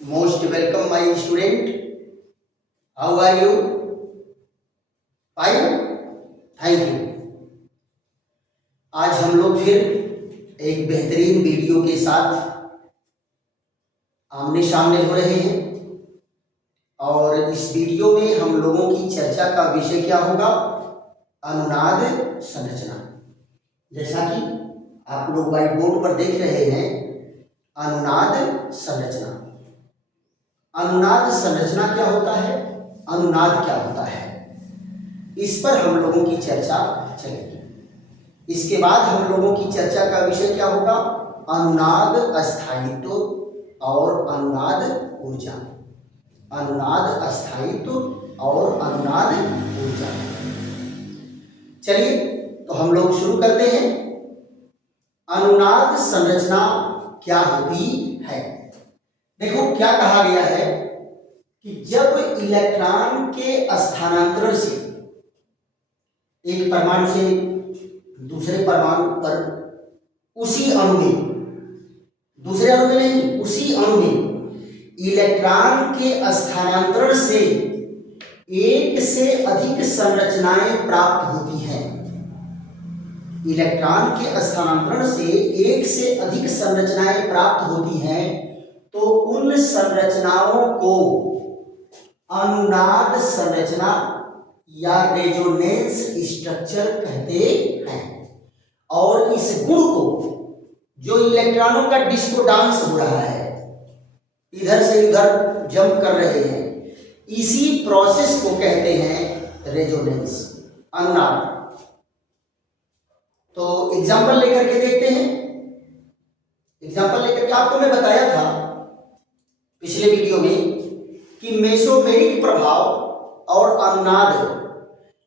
Most welcome, my student. How are you? Fine. Thank you. आज हम लोग फिर एक बेहतरीन वीडियो के साथ आमने सामने हो रहे हैं और इस वीडियो में हम लोगों की चर्चा का विषय क्या होगा? अनुनाद संरचना। जैसा कि आप लोग व्हाइट बोर्ड पर देख रहे हैं, अनुनाद संरचना। अनुनाद संरचना क्या होता है, अनुनाद क्या होता है, इस पर हम लोगों की चर्चा चलेगी। इसके बाद हम लोगों की चर्चा का विषय क्या होगा? अनुनाद अस्थायित्व और अनुनाद ऊर्जा। अनुनाद अस्थायित्व और अनुनाद ऊर्जा। चलिए तो हम लोग शुरू करते हैं। अनुनाद संरचना क्या होती है? देखो क्या कहा गया है कि जब इलेक्ट्रॉन के स्थानांतरण से एक परमाणु से दूसरे परमाणु पर उसी अणु में, दूसरे अणु में नहीं, उसी अणु में इलेक्ट्रॉन के स्थानांतरण से एक से अधिक संरचनाएं प्राप्त होती हैं। इलेक्ट्रॉन के स्थानांतरण से एक से अधिक संरचनाएं प्राप्त होती हैं तो उन संरचनाओं को अनुनाद संरचना या रेजोनेंस स्ट्रक्चर कहते हैं। और इस गुण को, जो इलेक्ट्रॉनों का डिस्को डांस हो रहा है, इधर से उधर जंप कर रहे हैं, इसी प्रोसेस को कहते हैं रेजोनेंस, अनुनाद। तो एग्जांपल लेकर के देखते हैं। एग्जांपल लेकर के आपको मैं बताया था पिछले वीडियो में कि मेसोमेरिक प्रभाव और अनुनाद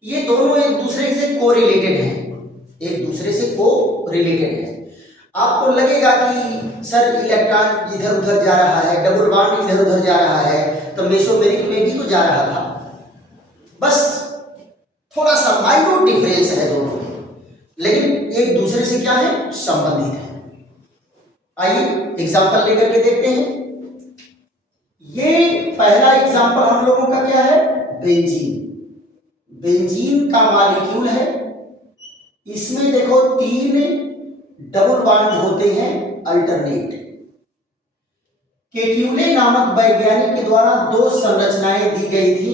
ये दोनों एक दूसरे से कोरिलेटेड हैं, एक दूसरे से कोरिलेटेड हैं। आपको लगेगा कि सर इलेक्ट्रॉन इधर उधर जा रहा है, डबल बॉन्ड इधर उधर जा रहा है, तो मेसोमेरिक में भी तो जा रहा था, बस थोड़ा सा माइन्यूट डिफरेंस है दोनों में, लेकिन एक दूसरे से क्या है, संबंधित है। आइए एग्जांपल लेकर के देखते हैं। ये पहला एग्जांपल हम लोगों का क्या है? बेंजीन। बेंजीन का मॉलिक्यूल है। इसमें देखो 3 डबल बॉन्ड होते हैं अल्टरनेट। केक्यूले नामक वैज्ञानिक के द्वारा 2 संरचनाएं दी गई थी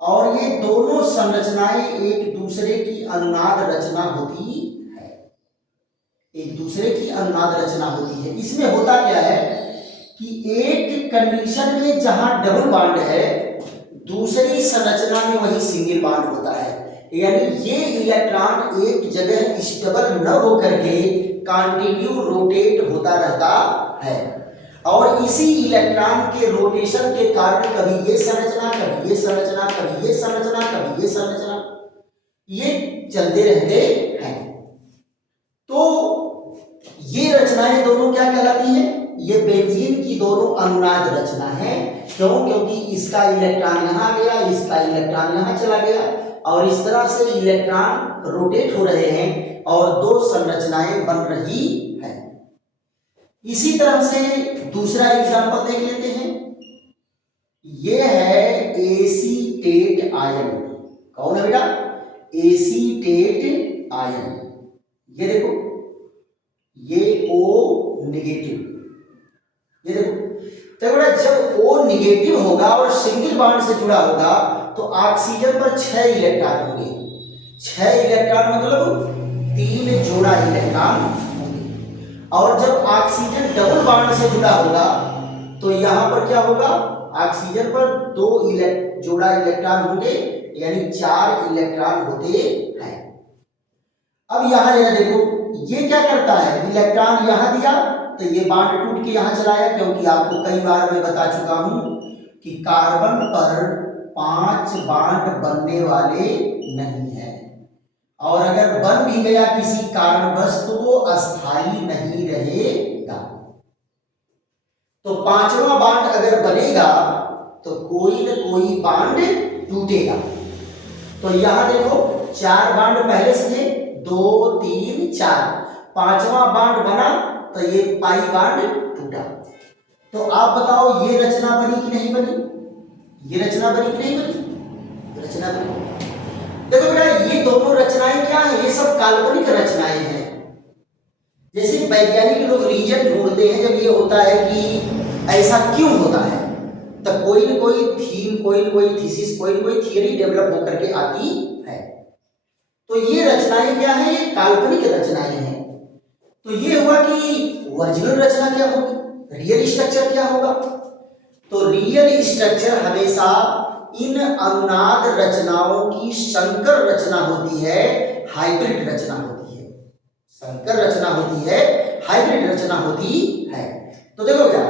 और ये दोनों संरचनाएं एक दूसरे की अनुनाद रचना होती है, एक दूसरे की अनुनाद रचना होती है। इसमें होता क्या है कि एक कंडीशन में जहां डबल बॉन्ड है, दूसरी संरचना में वही सिंगल बॉन्ड होता है। यानी ये इलेक्ट्रॉन एक जगह स्टेबल न होकर के कंटिन्यू रोटेट होता रहता है और इसी इलेक्ट्रॉन के रोटेशन के कारण कभी ये संरचना, कभी ये संरचना, कभी ये संरचना, कभी ये संरचना, ये चलते रहते हैं। तो ये रचनाएं दोनों क्या कहलाती हैं? ये बेंजीन की दोनों अनुनाद रचना है। क्यों? क्योंकि इसका इलेक्ट्रॉन यहां गया, इसका इलेक्ट्रॉन यहां चला गया और इस तरह से इलेक्ट्रॉन रोटेट हो रहे हैं और 2 संरचनाएं बन रही हैं। इसी तरह से दूसरा एग्जांपल देख लेते हैं। यह है एसीटेट आयन। कौन है बेटा? Acetate ion. ये देखो, ये O नेगेटिव। ये देखो, तो बेटा जब O नेगेटिव होगा और सिंगल बॉन्ड से जुड़ा होगा तो ऑक्सीजन पर 6 इलेक्ट्रॉन होंगे। 6 इलेक्ट्रॉन मतलब 3 जोड़ा इलेक्ट्रॉन होंगे। और जब ऑक्सीजन डबल बॉन्ड से जुड़ा होगा तो यहां पर क्या होगा? ऑक्सीजन पर 2 जोड़ा इलेक्ट्रॉन होंगे, यानी 4 इलेक्ट्रॉन होते हैं। अब यहां जरा देखो, ये क्या करता है? इलेक्ट्रॉन यहां दिया तो ये बॉन्ड टूट के यहां चला आया, क्योंकि आपको कई बार मैं बता चुका हूं कि कार्बन पर 5 बॉन्ड बनने वाले नहीं है और अगर बन भी गया किसी कारणवश तो वो अस्थायी नहीं रहेगा। तो 5वां बॉन्ड अगर बनेगा तो कोई न कोई बॉन्ड टूटेगा। तो यहां देखो 4 बॉन्ड पहले से थे, 2 3 4, 5वां बॉन्ड बना तो ये पाई बॉन्ड टूटा। तो आप बताओ ये रचना बनी कि नहीं बनी? ये रचना बनी कि नहीं बनी? रचना बनी। देखो बेटा ये दोनों रचनाएं क्या है? ये सब काल्पनिक रचनाएं हैं। जैसे वैज्ञानिक लोग रीजन ढूंढते हैं जब ये होता है कि ऐसा क्यों होता है, तो कोई न कोई थीम, कोई न कोई थीसिस, कोई न कोई थियरी डेवलप होकर के आती है। तो ये रचनाएं क्या है? ये काल्पनिक रचनाएं हैं। तो ये हुआ कि ओरिजिनल रचना क्या होगी, रियल स्ट्रक्चर क्या होगा? तो रियल स्ट्रक्चर हमेशा इन अनुनाद रचनाओं की संकर रचना होती है, हाइब्रिड रचना होती है। संकर रचना होती है, हाइब्रिड रचना होती है। तो देखो क्या,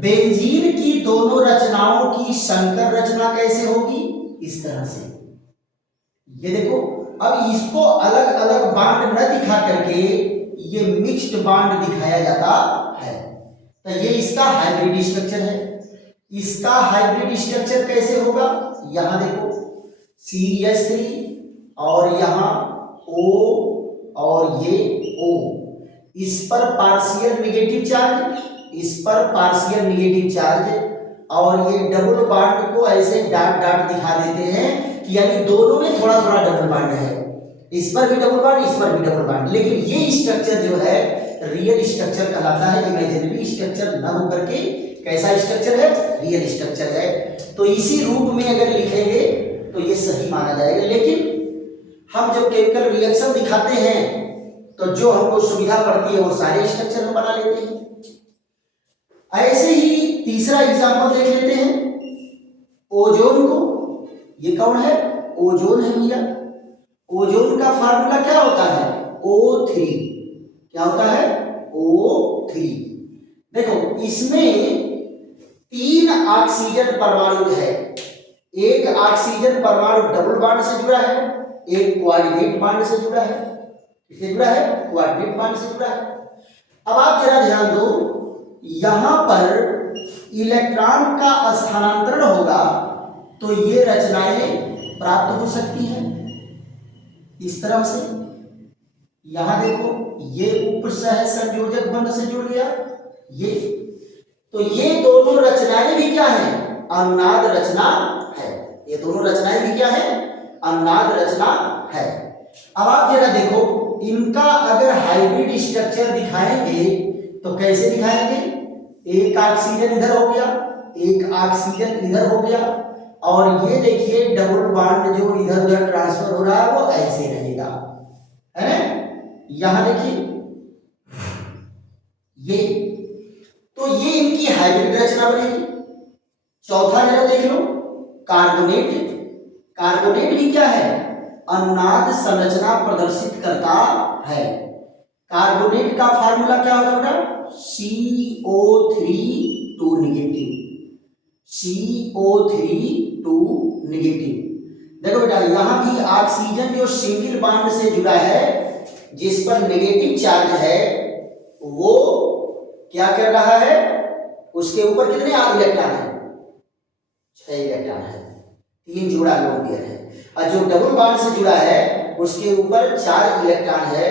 बेंजीन की दोनों रचनाओं की संकर रचना कैसे होगी? इस तरह से। ये देखो, अब इसको अलग अलग बांड न दिखा करके ये मिक्स्ड बांड दिखाया जाता है। तो ये इसका हाइब्रिड स्ट्रक्चर है। इसका हाइब्रिड स्ट्रक्चर कैसे होगा? यहां देखो CH3 और यहां O और ये O, इस पर पार्शियल निगेटिव चार्ज, इस पर पार्शियल निगेटिव चार्ज, और ये डबल बॉन्ड को ऐसे डॉट डॉट दिखा देते हैं कि यानी दोनों में थोड़ा थोड़ा डबल बॉन्ड है। इस पर भी डबल बॉन्ड, इस पर भी डबल बॉन्ड। लेकिन ये स्ट्रक्चर जो है रियल स्ट्रक्चर कहलाता है, इमेजिनरी स्ट्रक्चर न होकर के कैसा स्ट्रक्चर है? रियल स्ट्रक्चर है। तो इसी रूप में अगर लिखेंगे तो ये सही माना जाएगा। लेकिन हम जब केमिकल रिएक्शन दिखाते हैं तो जो हमको सुविधा पड़ती है वो सारे स्ट्रक्चर हम बना लेते हैं। ऐसे ही तीसरा एग्जांपल देख लेते हैं ओजोन को। ये कौन है? ओजोन है भैया। ओजोन का फार्मूला क्या होता है? O3। क्या होता है? O3। देखो इसमें 3 ऑक्सीजन परमाणु है। एक ऑक्सीजन परमाणु डबल बॉन्ड से जुड़ा है, एक कोऑर्डिनेट बॉन्ड से जुड़ा है। किससे जुड़ा है? कोऑर्डिनेट बॉन्ड से जुड़ा है। अब आप जरा ध्यान दो, यहां पर इलेक्ट्रॉन का स्थानांतरण होगा तो ये रचनाएं प्राप्त हो सकती हैं इस तरह से। यहां देखो ये उपसह संयोजक बंध से जुड़ गया ये। तो ये दोनों रचनाएं भी क्या है? अनुनाद रचना है। ये दोनों रचनाएं भी क्या है? अनुनाद रचना है। अब आप जरा देखो, इनका अगर हाइब्रिड स्ट्रक्चर दिखाएंगे तो कैसे दिखाएंगे? एक ऑक्सीजन इधर हो गया, एक ऑक्सीजन इधर हो गया, और ये देखिए डबल बॉन्ड जो इधर उधर ट्रांसफर हो रहा है वो ऐसे रहेगा, है ना? यहां देखिए ये, तो ये इनकी हाइब्रिड रचना बनेगी। चौथा जरा देख लो, कार्बोनेट। कार्बोनेट भी क्या है? अनुनाद संरचना प्रदर्शित करता है। कार्बोनेट का फार्मूला क्या होगा? CO3 2 negative. CO3 2 negative. देखो बेटा यहां भी ऑक्सीजन जो सिंगल बॉन्ड से जुड़ा है, जिस पर नेगेटिव चार्ज है, वो क्या कर रहा है? उसके ऊपर कितने इलेक्ट्रॉन है? 6 इलेक्ट्रॉन है, 3 जोड़ा लोन पेयर है। और जो डबल बॉन्ड से जुड़ा है उसके ऊपर 4 इलेक्ट्रॉन है,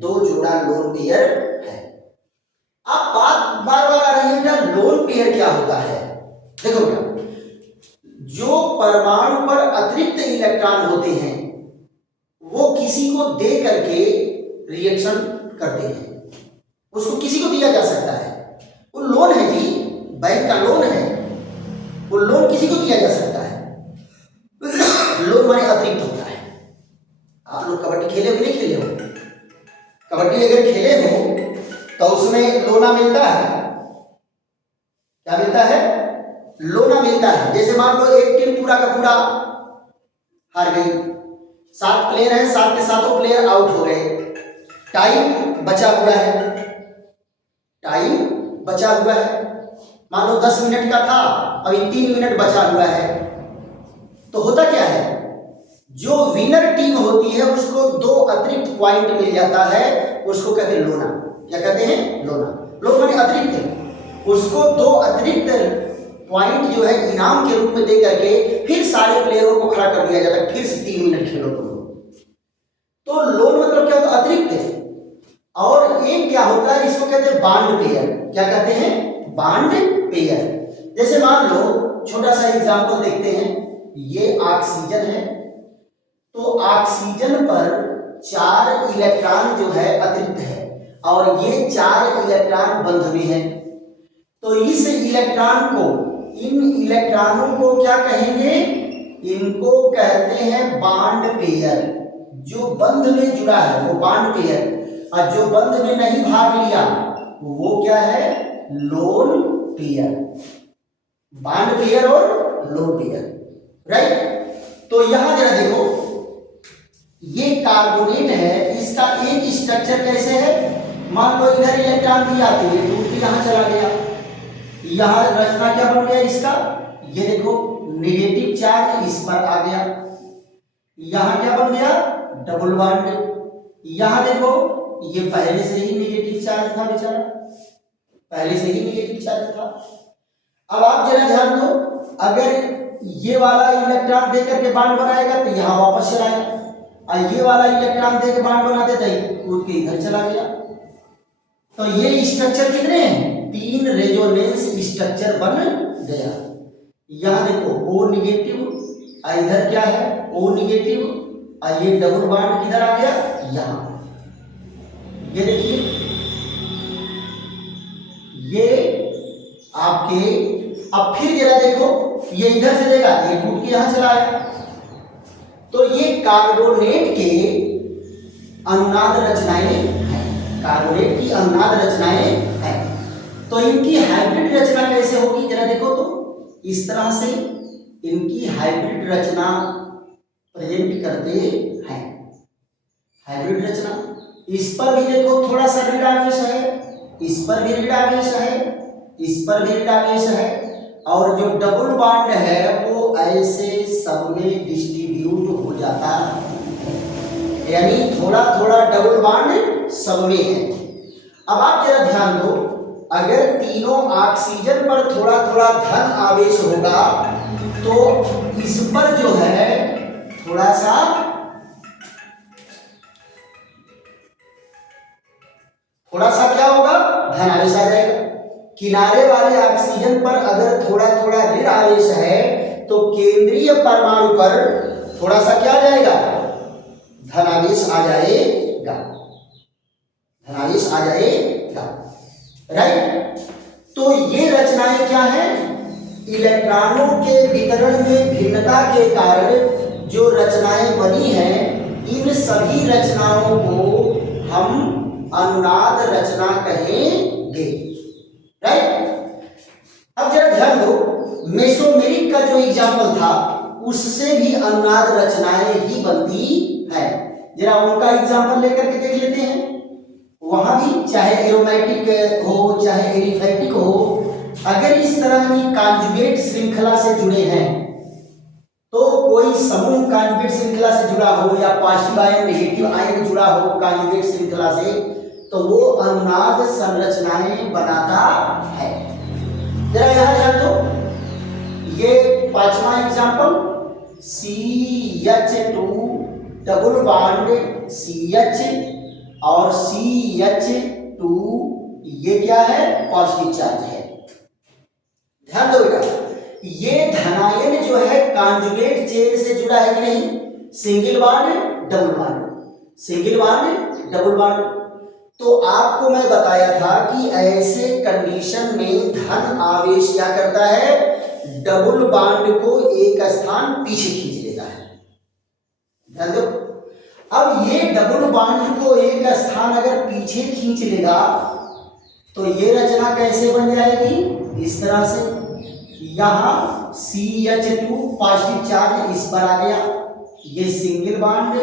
2 जोड़ा लोन पेयर है। अब बात बार बार आ रही है, लोन पेयर क्या होता है? देखो बेटा, जो परमाणु पर अतिरिक्त इलेक्ट्रॉन होते हैं वो किसी को दे करके रिएक्शन करते हैं। उसको किसी को दिया जा सकता है, वो लोन है जी, बैंक का लोन है, वो लोन किसी को दिया जा सकता है। लोन माने अतिरिक्त होता है। आप लोग कबड्डी खेले हो कि नहीं खेले हो? कबड्डी अगर खेले हो तो उसमें लोना मिलता है। क्या मिलता है? लोना मिलता है। जैसे मान लो एक टीम पूरा का पूरा हार गई, 7 प्लेयर हैं, 7 के 7 प्लेयर आउट हो गए, टाइम बचा हुआ है, टाइम बचा हुआ है, मान लो 10 मिनट का था, अभी 3 मिनट बचा हुआ है। तो होता क्या है, जो विनर टीम होती है उसको 2 अतिरिक्त पॉइंट मिल जाता है, उसको कहते हैं लोना। क्या कहते हैं? लोना। लोन माने अतिरिक्त। उसको 2 अतिरिक्त पॉइंट जो है इनाम के रूप में दे करके फिर सारे प्लेयरों को खड़ा कर दिया जाता है, फिर से 3 मिनट खेलो तुम लोग। तो लोन मतलब क्या होता है? अतिरिक्त। और एक क्या होता है, इसको कहते हैं बॉन्ड पेयर। क्या कहते हैं? Bond pair. जैसे मान लो छोटा सा एग्जांपल देखते हैं, ये ऑक्सीजन है, तो ऑक्सीजन पर 4 इलेक्ट्रॉन जो है अतिरिक्त है और ये 4 इलेक्ट्रॉन बंध में है। तो इस इलेक्ट्रॉन को, इन इलेक्ट्रॉनों को क्या कहेंगे? इनको कहते हैं बॉन्ड पेयर। जो बंध में जुड़ा है वो बॉन्ड पेयर, और जो बंध में नहीं भाग लिया वो क्या है? Lone pair. बॉन्ड पेयर और लोन पेयर, राइट। तो यहां जरा देखो, ये कार्बोनेट है, इसका एक स्ट्रक्चर कैसे है? मान लो इधर इलेक्ट्रॉन दिया तो ये टूट के यहां चला गया, यहां रचना क्या बन गया इसका? ये देखो नेगेटिव चार्ज इस पर आ गया, यहां क्या बन गया? Double bond. यहां देखो ये पहले से ही नेगेटिव चार्ज था बेचारा, पहले से ही नेगेटिव चार्ज था। अब आप जरा ध्यान दो, अगर ये वाला इलेक्ट्रॉन देकर के बॉन्ड बनाएगा तो यहां वापस चलाएगा, और ये वाला इलेक्ट्रॉन देकर बॉन्ड बना देता है कूद के इधर चला गया। तो ये स्ट्रक्चर कितने हैं? 3 रेजोनेंस स्ट्रक्चर बन गया। यहां देखो O निगेटिव, इधर क्या है? O निगेटिव, और ये डबल बॉन्ड किधर आ गया? यहां। ये देखिए, ये आपके, अब फिर जरा देखो, ये इधर से देगा, ये टूट के यहां चला आया। तो ये कार्बोनेट के अनुनाद रचनाएं हैं, कार्बोनेट की अनुनाद रचनाएं हैं। तो इनकी हाइब्रिड रचना कैसे होगी? जरा देखो तो, इस तरह से इनकी हाइब्रिड रचना प्रेजेंट करते हैं। हाइब्रिड रचना, इस पर भी देखो थोड़ा सा ऋण आवेश है, इस पर भी ऋण आवेश है, इस पर भी ऋण आवेश है, और जो डबल बॉन्ड है वो ऐसे सब में डिस्ट्रीब्यूट हो जाता है, यानी थोड़ा थोड़ा डबल बॉन्ड सब में है। अब आप जरा ध्यान दो, अगर तीनों ऑक्सीजन पर थोड़ा थोड़ा धन आवेश होगा तो इस पर जो है थोड़ा सा क्या होगा? धन आवेश आ जाएगा। किनारे वाले ऑक्सीजन पर अगर थोड़ा थोड़ा ऋण आवेश है तो केंद्रीय परमाणु पर थोड़ा सा क्या आ जाएगा? धन आवेश आ जाएगा, धन आवेश आ जाएगा, राइट। तो ये रचनाएं क्या है? इलेक्ट्रॉनों के वितरण में भिन्नता के कारण जो रचनाएं बनी हैं, इन सभी रचनाओं को हम अनुनाद रचना कहेंगे, राइट। अब जरा ध्यान दो, मेसोमेरिक का जो एग्जाम्पल था उससे भी अनुनाद रचनाएं ही बनती है। जरा उनका एग्जाम्पल लेकर के देख लेते हैं। वहां भी चाहे एरोमेटिक हो चाहे एलिफैटिक हो, अगर इस तरह की कॉन्जुगेट श्रृंखला से जुड़े हैं, तो कोई समूह कॉन्जुगेट श्रृंखला से जुड़ा हो या पॉजिटिव आयन नेगेटिव आयन जुड़ा हो कॉन्जुगेट श्रृंखला से, तो वो अनुनाद संरचनाएं बनाता है। जरा यहां ध्यान दो, ये 5वां example CH2 double bond CH और CH2, ये क्या है? पॉजिटिव चार्ज है। ध्यान दो बेटा, ये धनायन जो है कॉन्जुगेट चेन से जुड़ा है कि नहीं? Single bond double bond, single bond double bond. तो आपको मैं बताया था कि ऐसे कंडीशन में धन आवेश क्या करता है? डबल बॉन्ड को एक स्थान पीछे खींच लेता है। ध्यान दो, अब ये डबल बॉन्ड को एक स्थान अगर पीछे खींच लेगा तो ये रचना कैसे बन जाएगी? इस तरह से, यहां CH2 पॉजिटिव चार्ज इस पर आ गया, ये सिंगल बॉन्ड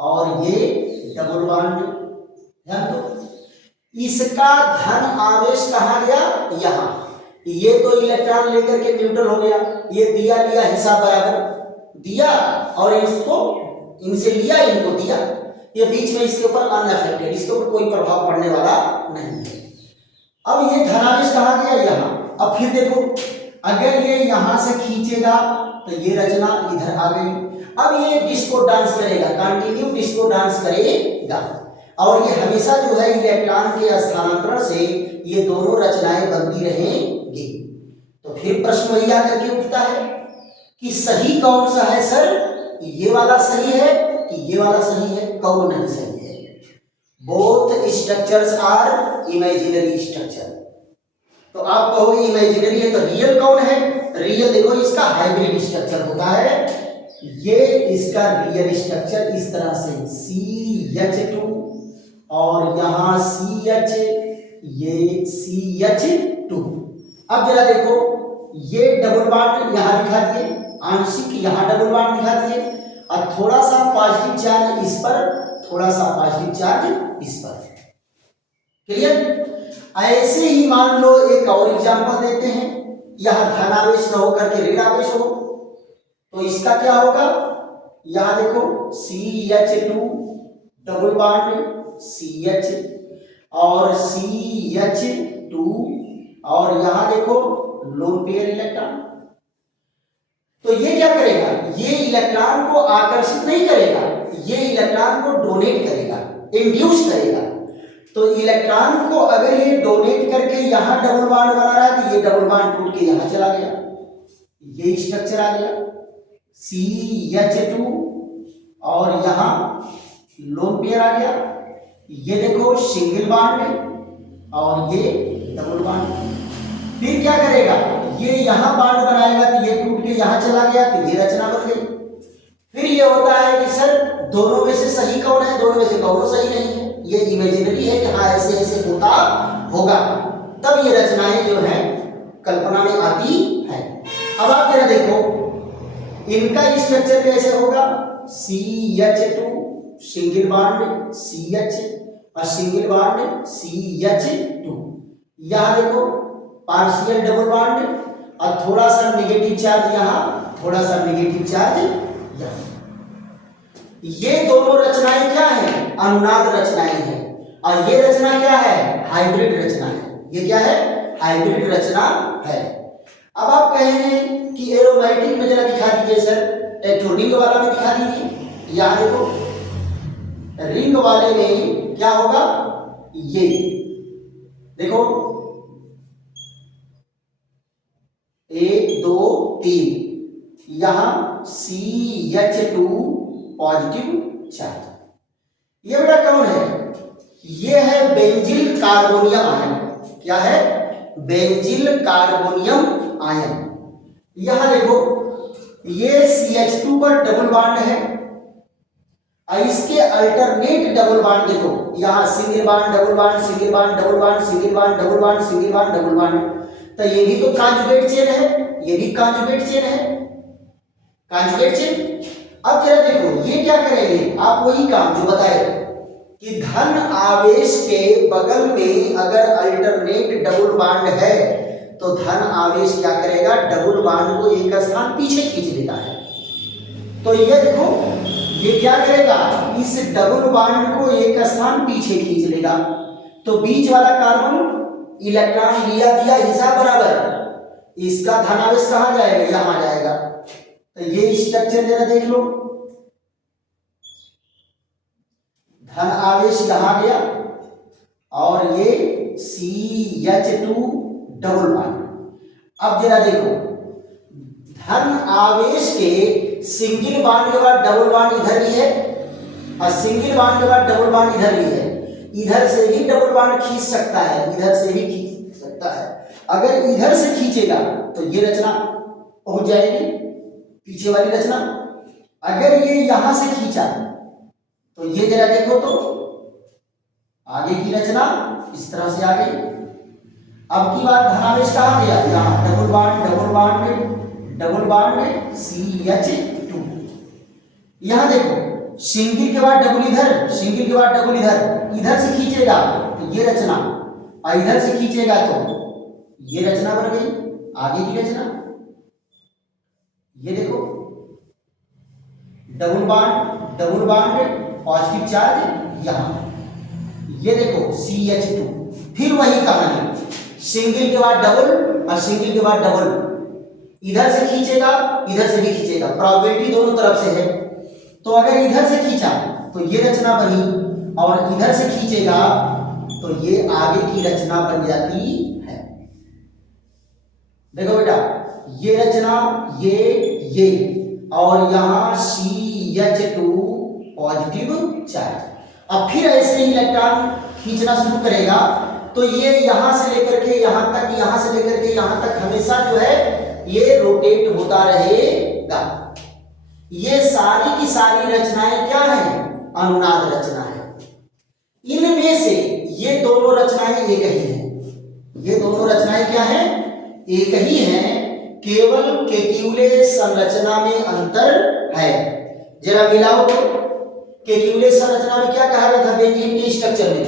और ये डबल बॉन्ड। ध्यान दो, इसका धन आवेश कहां गया? यहां। ये तो इलेक्ट्रॉन लेकर के न्यूट्रल हो गया, ये दिया लिया हिसाब बराबर दिया, और इसको इनसे लिया, इनको दिया, ये बीच में इसके ऊपर अनअफेक्टेड, इसके ऊपर कोई प्रभाव पड़ने वाला नहीं है। अब ये धनावेश कहां गया? यहां। अब फिर देखो, अगर ये यहां से खींचेगा तो ये रचना इधर आ गई। अब ये डिस्को डांस करेगा, कंटिन्यू डिस्को डांस करेगा। और ये हमेशा जो है इलेक्ट्रॉन के स्थानांतरण से ये दोनों रचनाएं बनती रहेंगी। तो फिर प्रश्न वही आकर के उठता है कि सही कौन सा है सर, ये वाला सही है कि ये वाला सही है? कौन नहीं सही है? Both structures are imaginary structure. तो आप कहोगे इमेजिनरी है तो रियल कौन है? रियल देखो इसका हाइब्रिड स्ट्रक्चर होता है, ये इसका रियल स्ट्रक्चर इस तरह से CH2 और यहाँ CH, ये CH2। अब जरा देखो ये डबल बॉन्ड यहाँ दिखा दिए, आंशिक यहाँ डबल बॉन्ड दिखा दिए और थोड़ा सा पॉजिटिव चार्ज इस पर, थोड़ा सा पॉजिटिव चार्ज इस पर। क्लियर? ऐसे ही मान लो एक और एग्जांपल देते हैं, यहाँ धन आवेश न होकर के ऋण आवेश हो, तो इसका क्या होगा? यहाँ देखो CH2 डबल बॉन्ड CH और CH2 और यहाँ देखो लोन पेयर इलेक्ट्रॉन। तो ये क्या करेगा? ये इलेक्ट्रॉन को आकर्षित नहीं करेगा, ये इलेक्ट्रॉन को डोनेट करेगा, इंड्यूस करेगा। तो इलेक्ट्रॉन को अगर ये डोनेट करके यहाँ डबल बॉन्ड बना रहा है तो ये डबल बॉन्ड टूट के यहाँ चला गया, ये स्ट्रक्चर आ गया CH2 और यहाँ लोन पेयर आ गया। ये देखो सिंगल बॉन्ड और ये डबल बॉन्ड। फिर क्या करेगा? ये यहाँ बॉन्ड बनाएगा तो ये टूट के यहाँ चला गया तो ये रचना बन गई। फिर ये होता है कि सर दोनों में से सही कौन है? दोनों में से दोनों सही नहीं है, ये इमेजिनरी है कि हाँ ऐसे ऐसे होता होगा, तब ये रचनाएं जो है कल्पना में आती है। अब आप जरा देखो इनका स्ट्रक्चर कैसे होगा? CH2 सिंगल बॉन्ड CH और सिंगल बॉन्ड CH2। यहाँ देखो पार्शियल डबल बॉन्ड और थोड़ा सा नेगेटिव चार्ज यहाँ, थोड़ा सा नेगेटिव चार्ज यहाँ। ये दोनों रचनाएं क्या है? अनुनाद रचनाएं हैं। और ये रचना क्या है? हाइब्रिड रचना है। ये क्या है? हाइब्रिड रचना है। अब आप कहेंगे कि एरोमेटिक में जरा दिखा दीजिए सर, एक रिंग वाला में दिखा दीजिए। यहाँ देखो रिंग वाले में क्या होगा? ये देखो 1 2 3, यहाँ CH2 पॉजिटिव चार्ज। ये बेटा कौन है? ये है बेंजील कार्बोनियम आयन। क्या है? बेंजील कार्बोनियम आयन। यहां देखो ये CH2 पर डबल बॉन्ड है और इसके अल्टरनेट डबल बॉन्ड देखो, यहां single bond double bond single bond double bond single bond double bond single bond double bond. तो ये भी तो कॉन्जुगेट चेन है, ये भी कॉन्जुगेट चेन है, कॉन्जुगेट चेन। अब जरा देखो ये क्या करेंगे? आप वही काम जो बताए कि धन आवेश के बगल में अगर अल्टरनेट डबल बॉन्ड है तो धन आवेश क्या करेगा? डबल बॉन्ड को एक स्थान पीछे खींच लेता है। तो ये देखो ये क्या करेगा? इस डबल बॉन्ड को एक स्थान पीछे खींच लेगा। तो बीच वाला कार्बन इलेक्ट्रॉन लिया दिया हिसाब बराबर, इसका धन आवेश कहाँ जाएगा? यहाँ जाएगा। तो ये स्ट्रक्चर जरा देख लो, धन आवेश यहाँ गया और ये CH2 डबल बॉन्ड। अब जरा देखो धन आवेश के सिंगल बॉन्ड के बाद डबल बॉन्ड इधर भी है और सिंगल बॉन्ड के बाद डबल बॉन्ड इधर भी है। इधर से भी डबल बॉन्ड खींच सकता है, इधर से भी खींच सकता है। अगर इधर से खींचेगा तो ये रचना पहुंच जाएगी, पीछे वाली रचना। अगर ये यहां से खींचा तो ये जरा देखो तो आगे की रचना इस तरह से आ गई। अब की बात धनावेश कहाँ गया? यहाँ double bond double bond double bond CH2। यहाँ देखो सिंगल के बाद डबल इधर, सिंगल के बाद डबल इधर, इधर से खींचेगा तो ये रचना और इधर से खींचेगा तो ये रचना बन गई, आगे की रचना। ये देखो डबल बॉन्ड पॉजिटिव चार्ज यहाँ, ये देखो CH2। फिर वही कहानी, सिंगल के बाद डबल और सिंगल के बाद डबल, इधर से खींचेगा इधर से भी खींचेगा, प्रोबेबिलिटी दोनों तरफ से है। तो अगर इधर से खींचा तो ये रचना बनी और इधर से खींचेगा तो ये आगे की रचना बन जाती है। देखो बेटा, ये रचना, ये और यहाँ CH2 पॉजिटिव चार्ज। अब फिर ऐसे इलेक्ट्रॉन खींचना शुरू करेगा तो ये यहां से लेकर के यहां तक, यहां से लेकर के यहां तक हमेशा जो है ये रोटेट होता रहेगा। ये सारी की सारी रचनाएं क्या है? अनुनाद रचना है। इनमें से ये दोनों रचनाएं एक ही हैं। ये दोनों रचनाएं क्या हैं? एक ही हैं, केवल केक्यूले संरचना में अंतर है। जरा मिलाओ तो, केक्यूले संरचना में क्या कहा गया था बेंजीन के स्ट्रक्चर में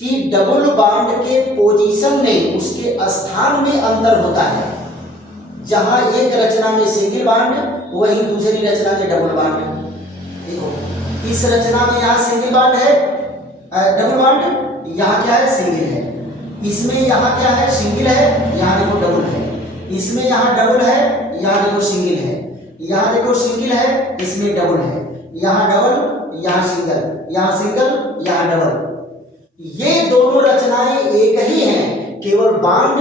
कि डबल बॉन्ड के पोजीशन में, उसके स्थान में अंतर होता है। जहां एक रचना में सिंगल बॉन्ड, वहीं दूसरी रचना में डबल बॉन्ड। देखो, इस रचना में यहाँ सिंगल बॉन्ड है, डबल बॉन्ड, यहाँ क्या है? सिंगल है। इसमें यहाँ क्या है? सिंगल है, यहाँ देखो डबल है। इसमें यहाँ डबल है, यहाँ देखो सिंगल है। यहाँ देखो सिंगल है, इसमें डबल है। यहाँ डबल, यहाँ सिंगल, यहाँ सिंगल, यहाँ डबल। ये दोनों रचनाएं एक ही हैं, केवल बॉन्ड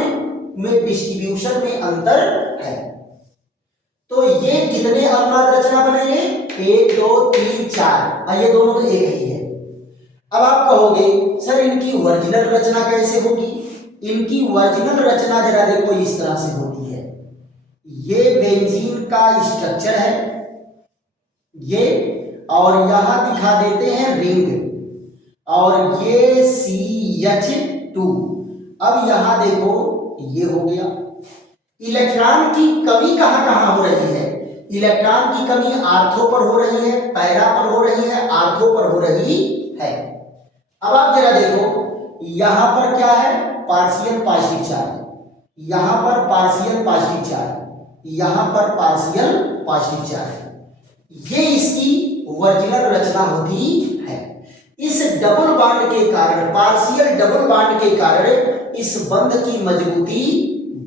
में डिस्ट्रीब्यूशन में अंतर है। तो ये कितने अनुनाद रचना बनेंगे? 1 2 3 4, और ये दोनों तो एक ही है। अब आप कहोगे सर इनकी ओरिजिनल रचना कैसे होगी? इनकी ओरिजिनल रचना जरा देखो इस तरह से होती है। ये बेंजीन का स्ट्रक्चर है, ये, और यहां दिखा देते हैं रिंग, और ये CH2। अब यहां देखो ये हो गया। इलेक्ट्रॉन की कमी कहां कहां हो रही है? इलेक्ट्रॉन की कमी आर्थो पर हो रही है, पैरा पर हो रही है, आर्थो पर हो रही है। अब आप जरा देखो, यहां पर क्या है? पार्शियल पॉजिटिव चार्ज, यहां पर पार्शियल पॉजिटिव चार्ज, यहां पर पार्शियल पॉजिटिव चार्ज। ये इसकी ओरिजिनल रचना होती है। इस डबल बॉन्ड के कारण, पार्शियल डबल बॉन्ड के कारण इस बंध की मजबूती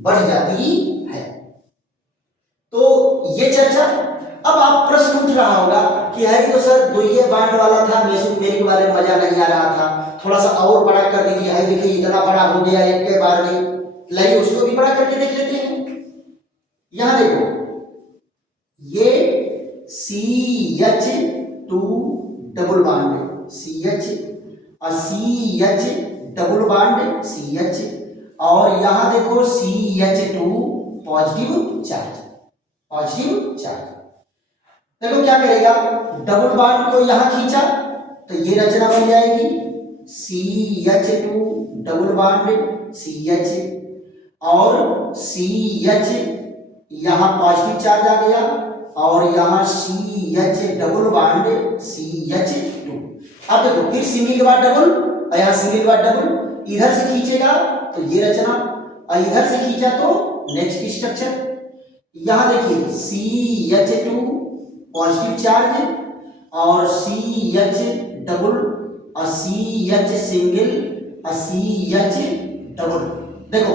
बढ़ जाती है। तो ये चर्चा। अब आप प्रश्न उठ रहा होगा कि है तो सर द्वितीय बॉन्ड वाला था, मेसोमेरिक वाले मजा नहीं आ रहा था, थोड़ा सा और बड़ा कर दीजिए। है देखिए इतना बड़ा हो गया एक के बार में, लाइए उसको भी बड़ा करके देख लेते हैं। यहां देखो, ये CH2 डबल बॉन्ड, CH और CH डबल बॉन्ड CH, और यहां देखो CH2 positive charge, positive charge. देखो क्या करेगा, डबल बॉन्ड को यहां खींचा तो ये रचना बन जाएगी CH2 डबल बॉन्ड CH, और CH यहां पॉजिटिव चार्ज आ गया, और यहां CH डबल बॉन्ड CH2। अब देखो फिर सिंगल के बाद डबल, और यहां सिंगल के बाद डबल। इधर से खींचेगा तो ये रचना, और इधर से खींचा तो नेक्स्ट स्ट्रक्चर। यहां देखिए CH2 पॉजिटिव चार्ज, और CH डबल, और CH सिंगल, और CH डबल। देखो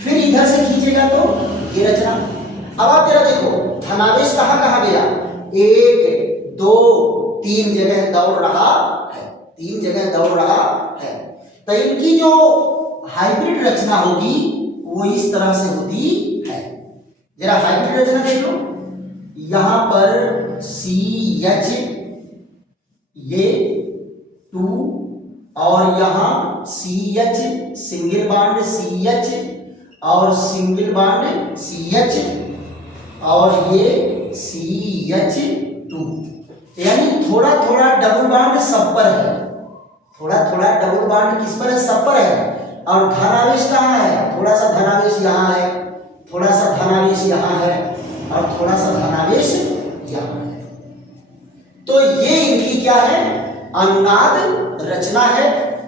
फिर इधर से खींचेगा तो ये रचना। अब आप जरा देखो धनावेश कहां कहां गया? 1 2 3 जगह दौड़ रहा है, 3 जगह दौड़ रहा है। तो इनकी जो हाइब्रिड रचना होगी वो इस तरह से होती है। जरा हाइब्रिड रचना देख लो, यहां पर CH ये 2, और यहां CH सिंगल बॉन्ड CH, और सिंगल बॉन्ड CH, और ये CH2। यानी थोड़ा थोड़ा डबल बॉन्ड सब पर है, थोड़ा थोड़ा डबल बॉन्ड किस पर है? सब पर है। और धनावेश कहाँ है? थोड़ा सा धनावेश यहाँ है, थोड़ा सा धनावेश यहाँ है, और थोड़ा सा धनावेश यहाँ है। तो ये इनकी क्या है? अनुनाद रचना है,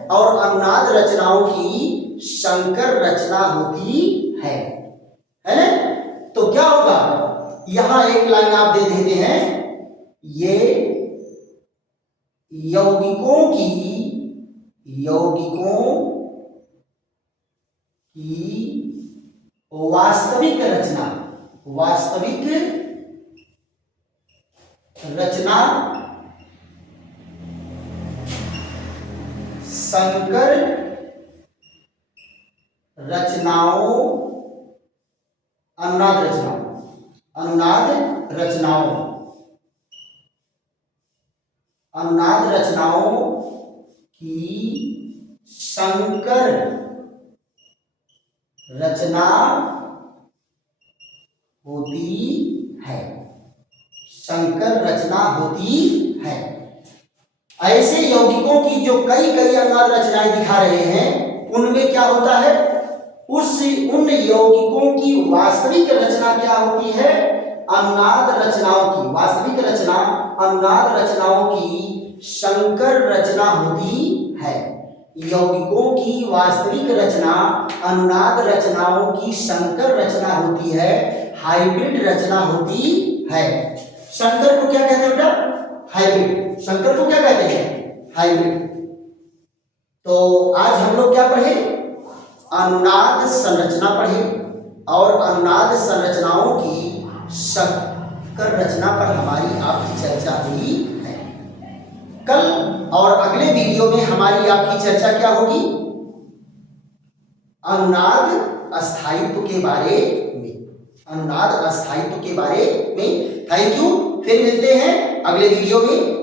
और अनुनाद रचनाओं की संकर रचना होती है ना? तो क्या होगा, यहां एक लाइन आप दे देते हैं, ये यौगिकों की वास्तविक रचना, वास्तविक रचना संकर रचनाओं, अनुनाद रचनाओं की संकर रचना होती है, संकर रचना होती है। ऐसे यौगिकों की जो कई अनुनाद रचनाएं दिखा रहे हैं, उनमें क्या होता है, उन यौगिकों की वास्तविक रचना क्या होती है, अनुनाद रचनाओं की वास्तविक रचना अनुनाद रचनाओं की संकर रचना होती है। यौगिकों की वास्तविक रचना अनुनाद रचनाओं की संकर रचना होती है, हाइब्रिड रचना होती है। संकर को क्या कहते हैं बेटा, हाइब्रिड। संकर को क्या कहते हैं, हाइब्रिड। तो आज हम लोग क्या पढ़े, अनुनाद संरचना पढ़े और अनुनाद संरचनाओं की संकर रचना पर हमारी आपकी चर्चा हुई है। कल और अगले वीडियो में हमारी आपकी चर्चा क्या होगी, अनुनाद अस्थायित्व के बारे में, अनुनाद अस्थायित्व के बारे में। थैंक यू, फिर मिलते हैं अगले वीडियो में।